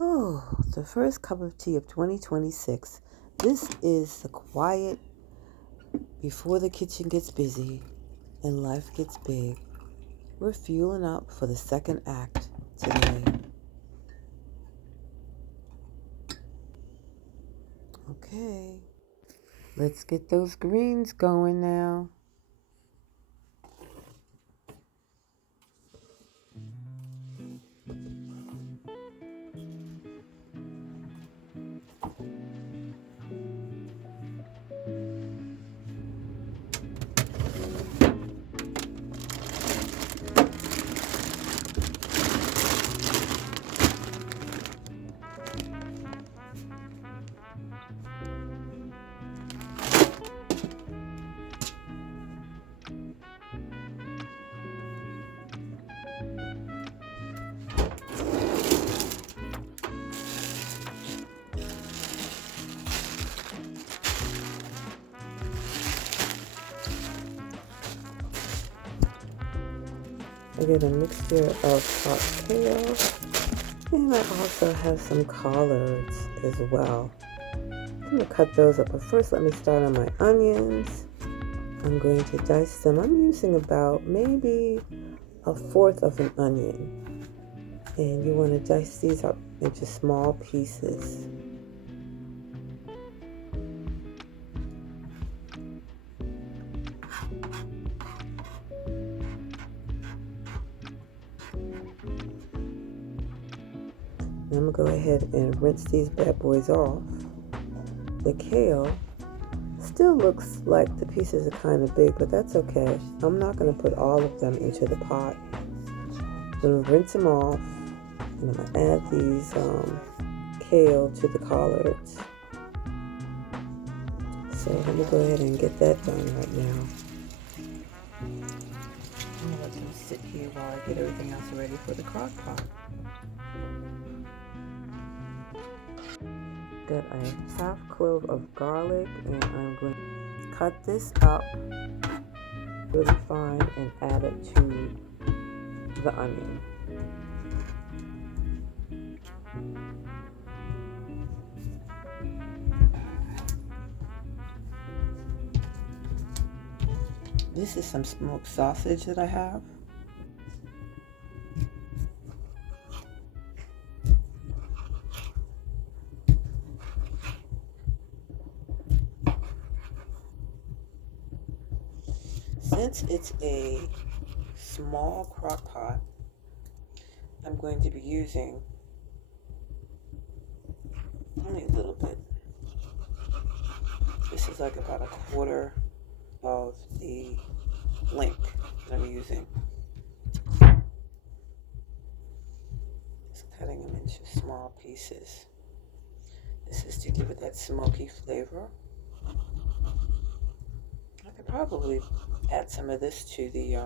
Oh, the first cup of tea of 2026. This is the quiet before the kitchen gets busy and life gets big. We're fueling up for the second act today. Okay, let's get those greens going now. I get a mixture of hot kale, and I also have some collards as well. I'm going to cut those up, but first let me start on my onions. I'm going to dice them. I'm using about maybe a fourth of an onion, and you want to dice these up into small pieces. Now I'm going to go ahead and rinse these bad boys off. The kale still looks like the pieces are kind of big, but that's okay. I'm not going to put all of them into the pot. I'm going to rinse them off, and I'm going to add these kale to the collards. So let me go ahead and get that done right now. I'm going to let them sit here while I get everything else ready for the crock pot. Got a half clove of garlic, and I'm going to cut this up really fine and add it to the onion. This is some smoked sausage that I have. Since it's a small crock pot, I'm going to be using only a little bit. This is like about a quarter of the length that I'm using. Just cutting them into small pieces. This is to give it that smoky flavor. I could probably add some of this to the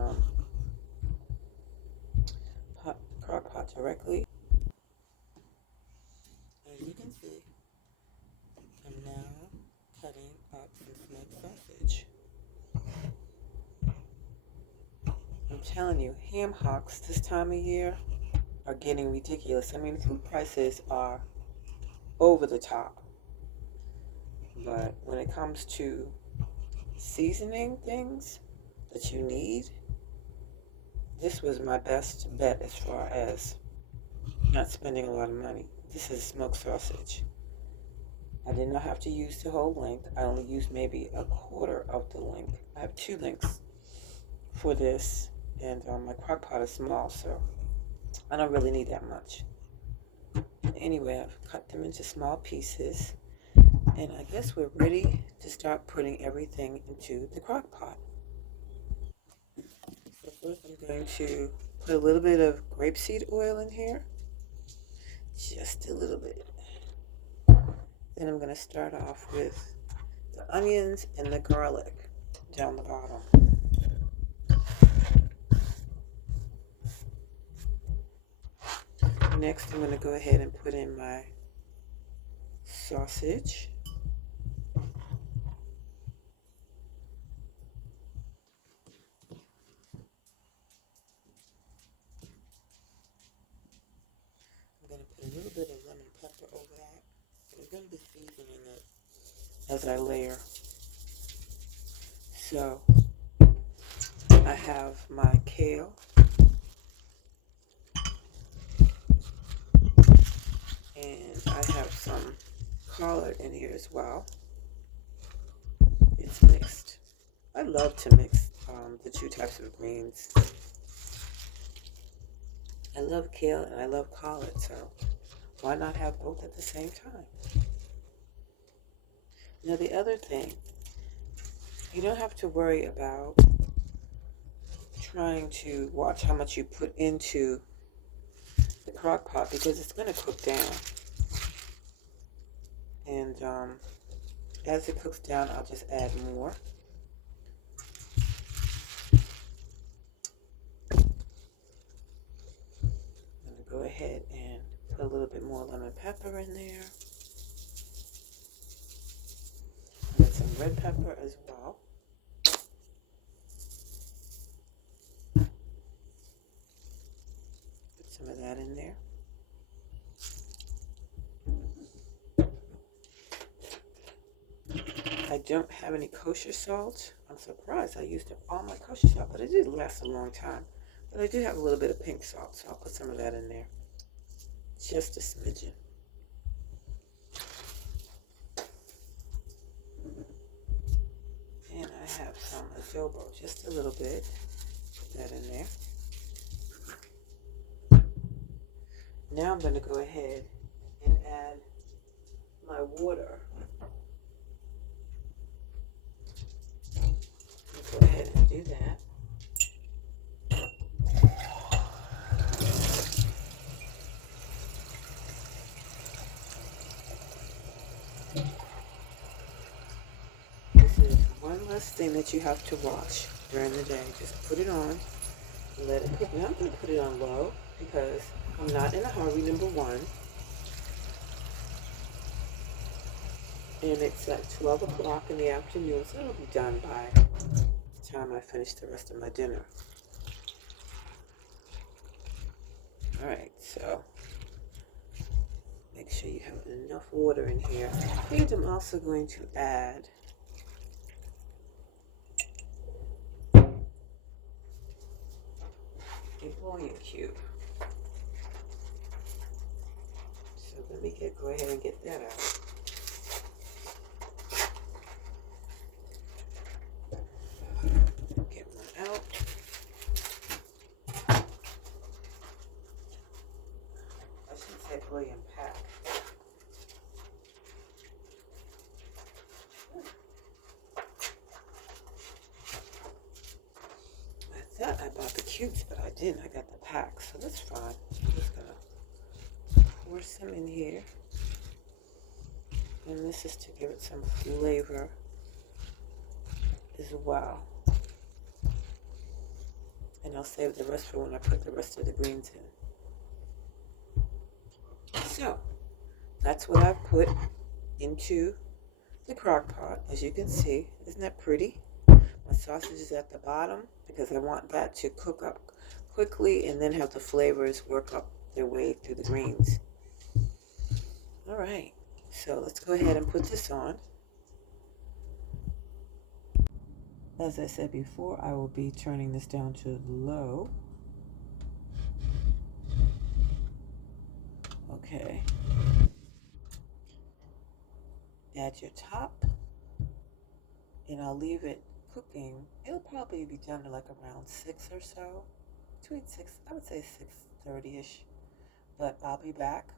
crock pot directly. As you can see, I'm now cutting up some smoked sausage. I'm telling you, ham hocks this time of year are getting ridiculous. I mean, food prices are over the top. But when it comes to seasoning things that you need, this was my best bet as far as not spending a lot of money. This is smoked sausage. I did not have to use the whole length. I only used maybe a quarter of the length. I have 2 lengths for this, and my crock pot is small, so I don't really need that much. Anyway, I've cut them into small pieces, and I guess we're ready to start putting everything into the crock pot. So first I'm going to put a little bit of grapeseed oil in here, just a little bit. Then I'm going to start off with the onions and the garlic down the bottom. Next, I'm going to go ahead and put in my sausage. I'm going to put a little bit of lemon going to be seasoning it as I layer. So I have my kale, and I have some collard in here as well. It's mixed. I love to mix the two types of greens. I love kale and I love collard, so why not have both at the same time? Now the other thing, you don't have to worry about trying to watch how much you put into the crock pot because it's going to cook down. And as it cooks down, I'll just add more. I'm going to go ahead and put a little bit more lemon pepper in there. Get some red pepper as well. Put some of that in there. I don't have any kosher salt. I'm surprised. I used up all my kosher salt, but it did last a long time. But I do have a little bit of pink salt, so I'll put some of that in there. Just a smidgen. And I have some adobo, just a little bit. Put that in there. Now I'm going to go ahead and add my water. Go ahead and do that. This is one less thing that you have to watch during the day. Just put it on and let it cook. Now I'm going to put it on low because I'm not in a hurry, number one. And it's at 12 o'clock in the afternoon, so it'll be done by the time I finish the rest of my dinner. Alright, so make sure you have enough water in here. And I'm also going to add a bouillon cube. So let me go ahead and get that out. Get one out. I should say bouillon pack. I thought I bought the cubes, but I didn't. I got the pack, so that's fine. I'm just gonna pour some in here. And this is to give it some flavor as well. And I'll save the rest for when I put the rest of the greens in. So, that's what I've put into the crock pot. As you can see, isn't that pretty? My sausage is at the bottom because I want that to cook up quickly and then have the flavors work up their way through the greens. All right, so let's go ahead and put this on. As I said before, I will be turning this down to low. Okay. Add your top, and I'll leave it cooking. It'll probably be done to like around 6 or so. Between 6, I would say 6:30-ish. But I'll be back,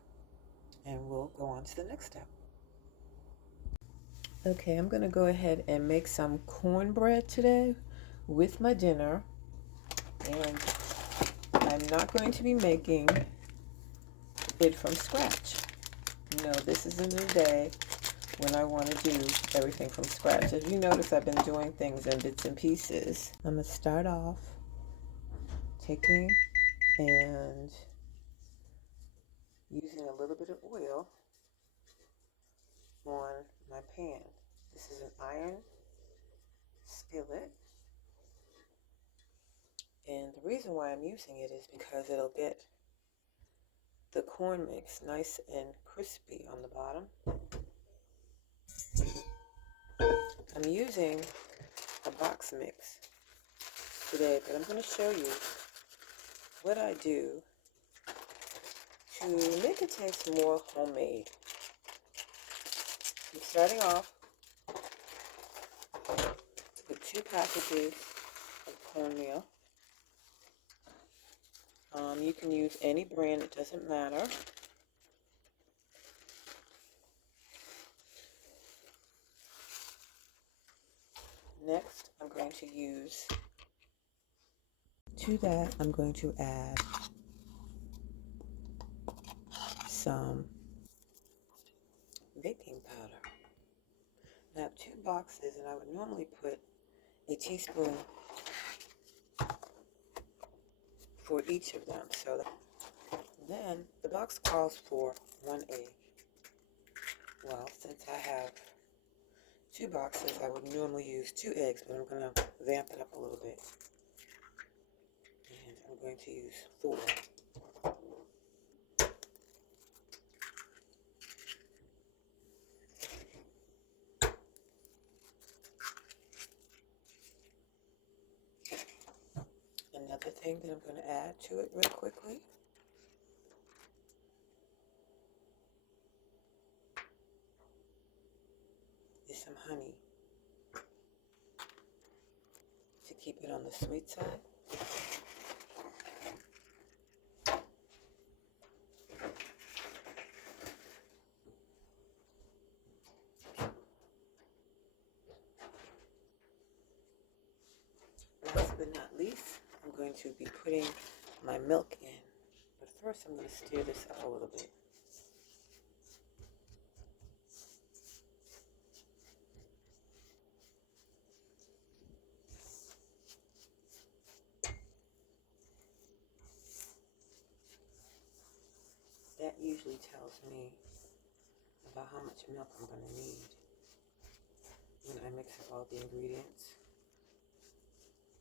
and we'll go on to the next step. Okay, I'm going to go ahead and make some cornbread today with my dinner. And I'm not going to be making it from scratch. No, this is a new day when I want to do everything from scratch. As you notice, I've been doing things in bits and pieces. I'm going to start off taking and using a little bit of oil on my pan. This is an iron skillet. And the reason why I'm using it is because it'll get the corn mix nice and crispy on the bottom. I'm using a box mix today, but I'm going to show you what I do to make it taste more homemade. I'm starting off with 2 packages of cornmeal. You can use any brand, it doesn't matter. Next, I'm going to use, to that, I'm going to add some baking powder. I have 2 boxes, and I would normally put a teaspoon for each of them. So then the box calls for 1 egg. Well, since I have 2 boxes, I would normally use 2 eggs, but I'm going to vamp it up a little bit. And I'm going to use 4. Another thing that I'm going to add to it real quickly is some honey to keep it on the sweet side. Last but not least, I'm going to be putting my milk in. But first, I'm going to stir this up a little bit. That usually tells me about how much milk I'm going to need when I mix up all the ingredients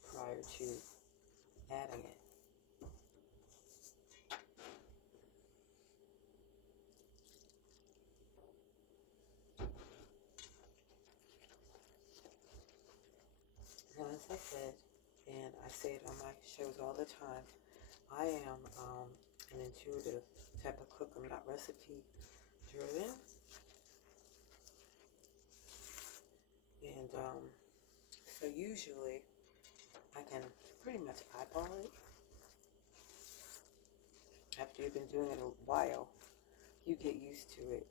prior to adding it. Now, as I said, and I say it on my shows all the time, I am an intuitive type of cook. I'm not recipe driven. And so usually I can pretty much eyeball it. After you've been doing it a while, you get used to it.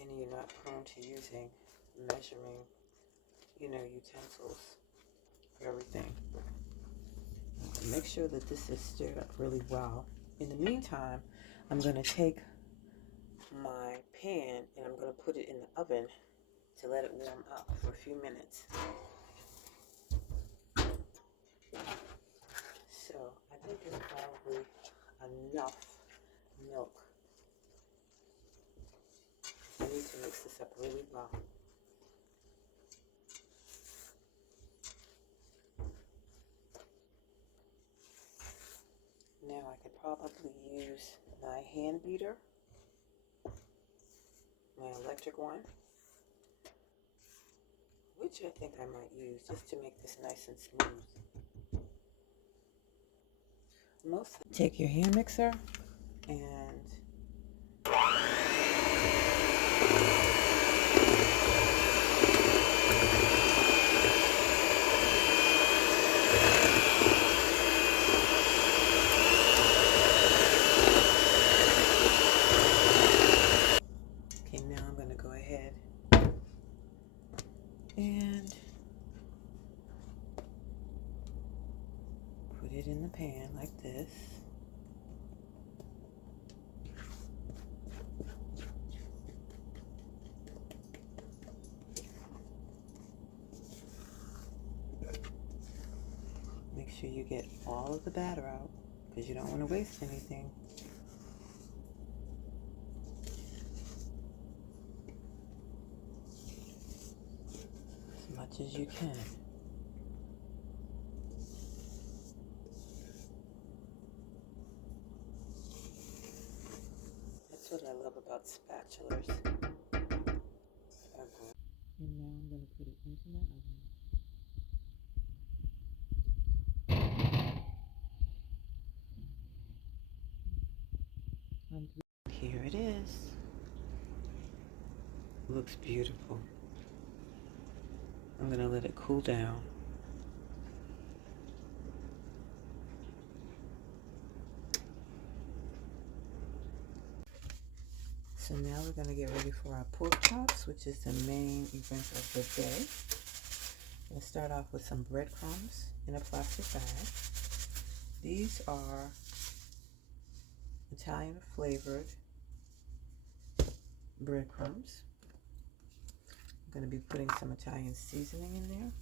And you're not prone to using, measuring, utensils for everything. Make sure that this is stirred up really well. In the meantime, I'm going to take my pan and I'm going to put it in the oven to let it warm up for a few minutes. So I think it's probably enough milk. I need to mix this up really well. Now I could probably use my hand beater, my electric one, which I think I might use just to make this nice and smooth. Take your hand mixer and now I'm going to go ahead and put it in the pan like this. Make sure you get all of the batter out because you don't want to waste anything. As much as you can. That's what I love about spatulas. Okay. And now I'm going to put it into my oven. Here it is. Looks beautiful. I'm going to let it cool down. So now we're going to get ready for our pork chops, which is the main event of the day. I'm going to start off with some breadcrumbs in a plastic bag. These are Italian flavored breadcrumbs. I'm going to be putting some Italian seasoning in there.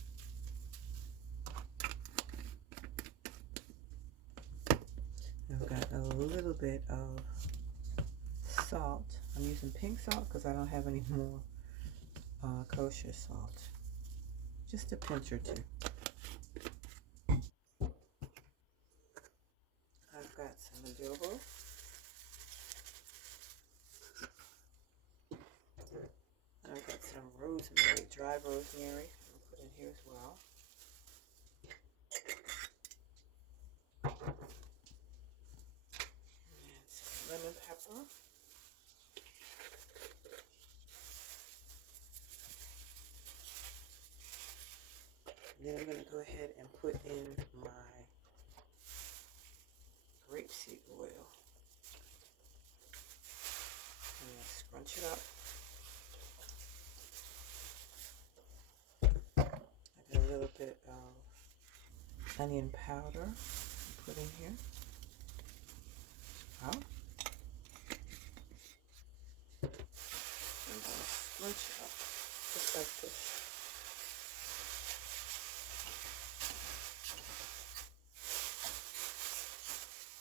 I've got a little bit of salt. I'm using pink salt because I don't have any more kosher salt. Just a pinch or two. I've got some adobo. I've got some rosemary, dried rosemary. I'll put in here as well. And some lemon pepper. Then I'm going to go ahead and put in my grapeseed oil. I'm going to scrunch it up. I got a little bit of onion powder to put in here. Wow. I'm going to scrunch it up just like this.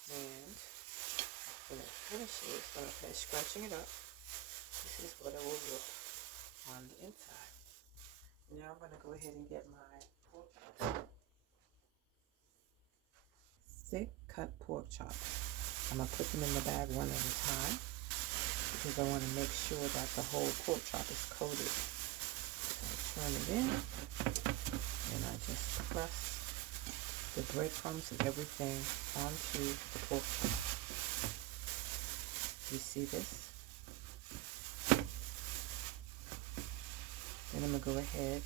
And when it finishes, when I finish scrunching it up, this is what it will look on the inside. Now I'm going to go ahead and get my pork chops. Thick cut pork chops. I'm going to put them in the bag one at a time because I want to make sure that the whole pork chop is coated. So I turn it in and I just press the breadcrumbs and everything onto the pork chop. You see this? Then I'm going to go ahead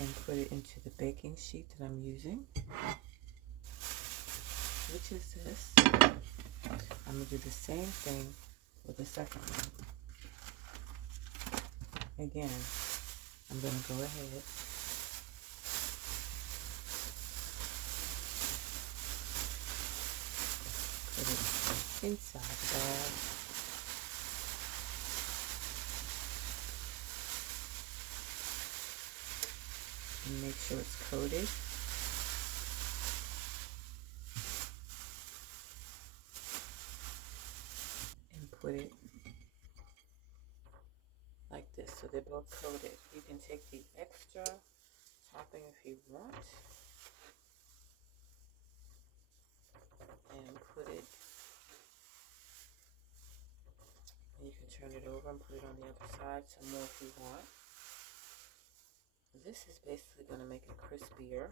and put it into the baking sheet that I'm using, which is this. I'm going to do the same thing with the second one. Again, I'm going to go ahead put it inside the bag. And make sure it's coated. And put it like this so they're both coated. You can take the extra topping if you want and put it, and you can turn it over and put it on the other side some more if you want. This is basically going to make it crispier.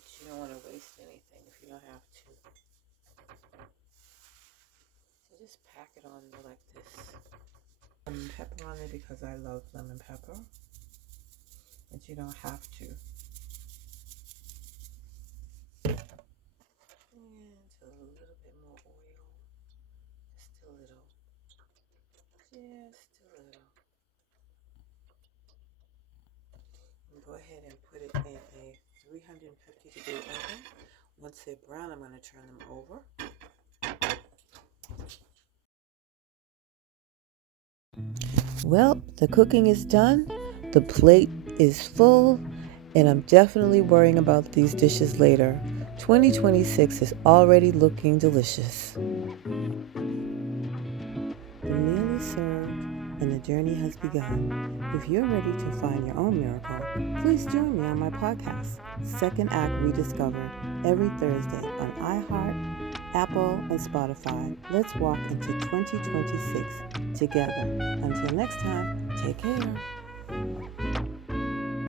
But you don't want to waste anything if you don't have to. So just pack it on there like this. Lemon pepper on it because I love lemon pepper. But you don't have to. And a little bit more oil. Just a little. Just a little. And go ahead and put it in a 350-degree oven. Once they're brown, I'm going to turn them over. Well, the cooking is done. The plate is full. And I'm definitely worrying about these dishes later. 2026 is already looking delicious. The meal is served and the journey has begun. If you're ready to find your own miracle, please join me on my podcast, Second Act Rediscovered, every Thursday on iHeart, Apple, and Spotify. Let's walk into 2026 together. Until next time, take care.